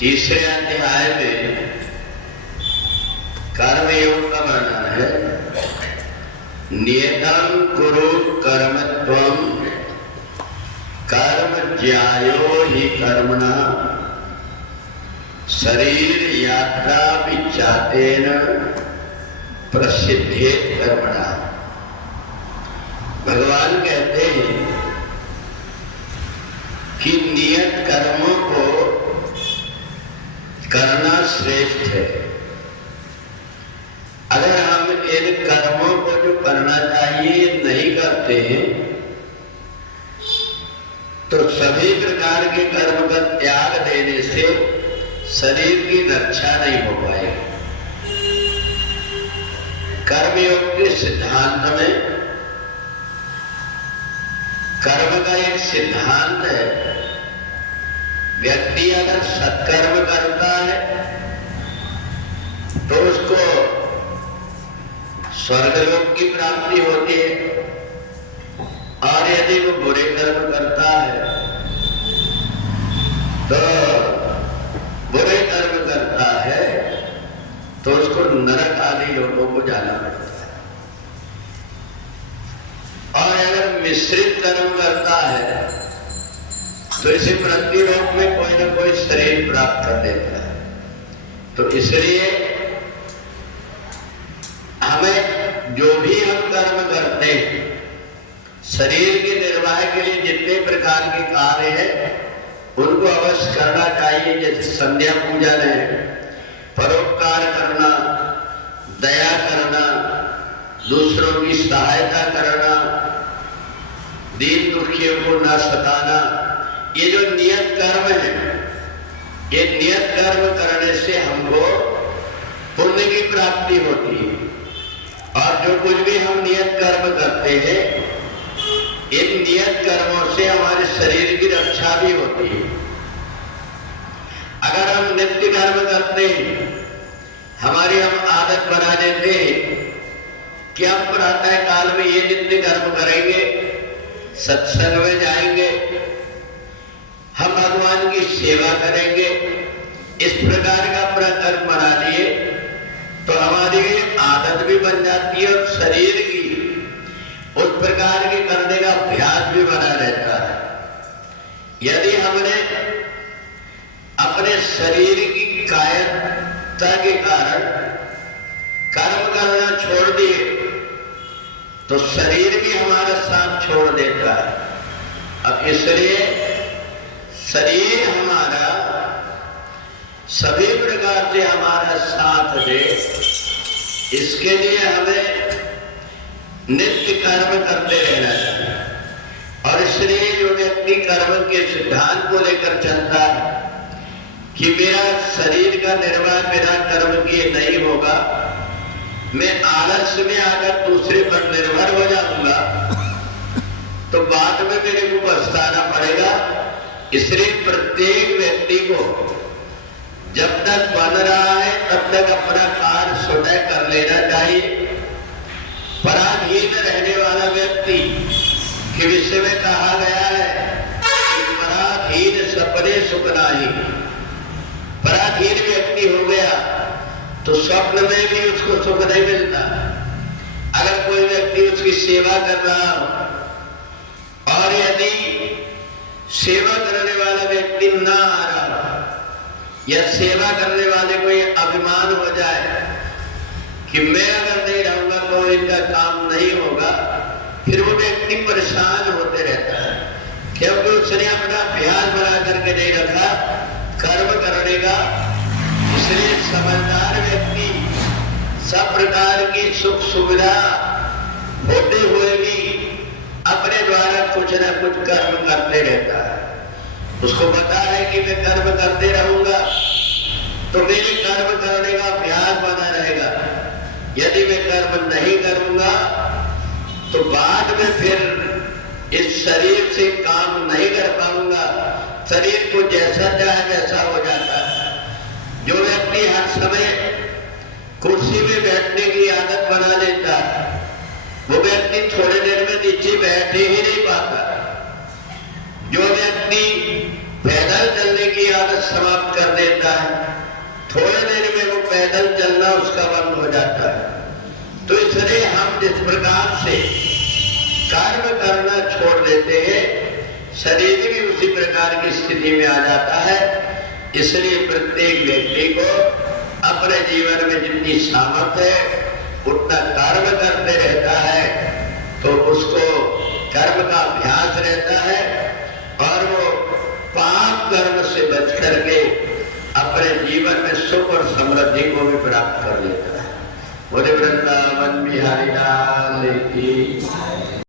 तीसरे अध्याय में कर्मयोग का वर्णन है। नियतं कुरु कर्मत्वं कर्म ज्यायो हि कर्मणा शरीर यात्रा विचातेन प्रसिद्धे कर्मणा। भगवान कहते हैं कि नियत कर्मों को करना श्रेष्ठ है। अगर हम इन कर्मों को जो करना चाहिए नहीं करते हैं तो सभी प्रकार के कर्म का त्याग देने से शरीर की रक्षा नहीं हो पाएगी। कर्मयोग के सिद्धांत में कर्म का एक सिद्धांत है, व्यक्ति अगर सत्कर्म करता है तो उसको स्वर्गलोक की प्राप्ति होती है, और यदि वो बुरे कर्म करता है तो बुरे कर्म करता है तो उसको नरक आदि लोगों को जाना पड़ता है। और अगर मिश्रित कर्म करता है तो इसे प्रतिलोक में कोई ना कोई शरीर प्राप्त कर देता है। तो इसलिए हमें जो भी हम कर्म करते हैं, शरीर के निर्वाह के लिए जितने प्रकार के कार्य हैं उनको अवश्य करना चाहिए। जैसे संध्या पूजन है, परोपकार करना, दया करना, दूसरों की सहायता करना, दीन दुखियों को न सताना, ये जो नियत कर्म है, ये नियत कर्म करने से हमको पुण्य की प्राप्ति होती है। और जो कुछ भी हम नियत कर्म करते हैं, इन नियत कर्मों से हमारे शरीर की रक्षा भी होती है। अगर हम नित्य कर्म करते हैं, हमारी हम आदत बना देते हैं कि हम प्रातः काल में ये नित्य कर्म करेंगे, सत्संग में जाएंगे, हम भगवान की सेवा करेंगे, इस प्रकार का अपना कर्म बना लिए तो हमारी आदत भी बन जाती है और शरीर की उस प्रकार के करने का अभ्यास भी बना रहता है। यदि हमने अपने शरीर की कायरता के कारण कर्म करना छोड़ दिए तो शरीर भी हमारा साथ छोड़ देता है। अब इसलिए शरीर हमारा सभी प्रकार से हमारा साथ दे, इसके लिए हमें नित्य कर्म करते रहना चाहिए। और इसलिए जो व्यक्ति कर्म के सिद्धांत को लेकर चलता है कि मेरा शरीर का निर्वाह बिना कर्म किए नहीं होगा, मैं आलस्य में आकर दूसरे पर निर्भर हो जाऊंगा तो बाद में मेरे को पछताना पड़ेगा। इसलिए प्रत्येक व्यक्ति को जब तक बन रहा है तब तक अपना कार्य स्वतः कर लेना चाहिए। पराधीन रहने वाला व्यक्ति के विषय में कहा गया है कि पराधीन सपने सुख नाही। पराधीन व्यक्ति हो गया तो स्वप्न में भी उसको सुख नहीं मिलता। अगर कोई व्यक्ति उसकी सेवा कर रहा हो और यदि सेवा करने वाला व्यक्ति ना आ रहा या सेवा करने वाले को ये अभिमान हो जाए कि मैं अगर नहीं रहूंगा तो इनका काम नहीं होगा, फिर वो व्यक्ति परेशान होते रहता है, क्योंकि उसने अपना अभ्यास बना करके नहीं रखा कर्म करने का। इसलिए समझदार व्यक्ति सब प्रकार की सुख सुविधा होते हुए भी अपने द्वारा कुछ न कुछ कर्म करते रहता है। उसको पता है कि मैं कर्म करते रहूंगा तो मेरे कर्म करने का अभ्यास बना रहेगा। यदि मैं कर्म नहीं करूंगा तो बाद में फिर इस शरीर से काम नहीं कर पाऊंगा, शरीर को जैसा चाहे वैसा हो जाता है। जो व्यक्ति हर समय कुर्सी में बैठने की आदत बना लेता है वो व्यक्ति थोड़ी देर में नीचे बैठ ही नहीं पाता। जो व्यक्ति पैदल चलने की की आदत समाप्त कर देता है। थोड़े देर में वो पैदल चलना उसका बंद हो जाता है। तो इसलिए हम जिस प्रकार से कर्म करना छोड़ देते हैं, शरीर भी उसी प्रकार की स्थिति में आ जाता है। इसलिए प्रत्येक व्यक्ति को अपने जीवन में जितनी सामर्थ्य है उतना कर्म करते रहता है, तो उसको कर्म का अभ्यास रहता है और वो पाप कर्म से बच करके अपने जीवन में सुख और समृद्धि को भी प्राप्त कर लेता है। बोले वृंदावन बिहारी लाल की।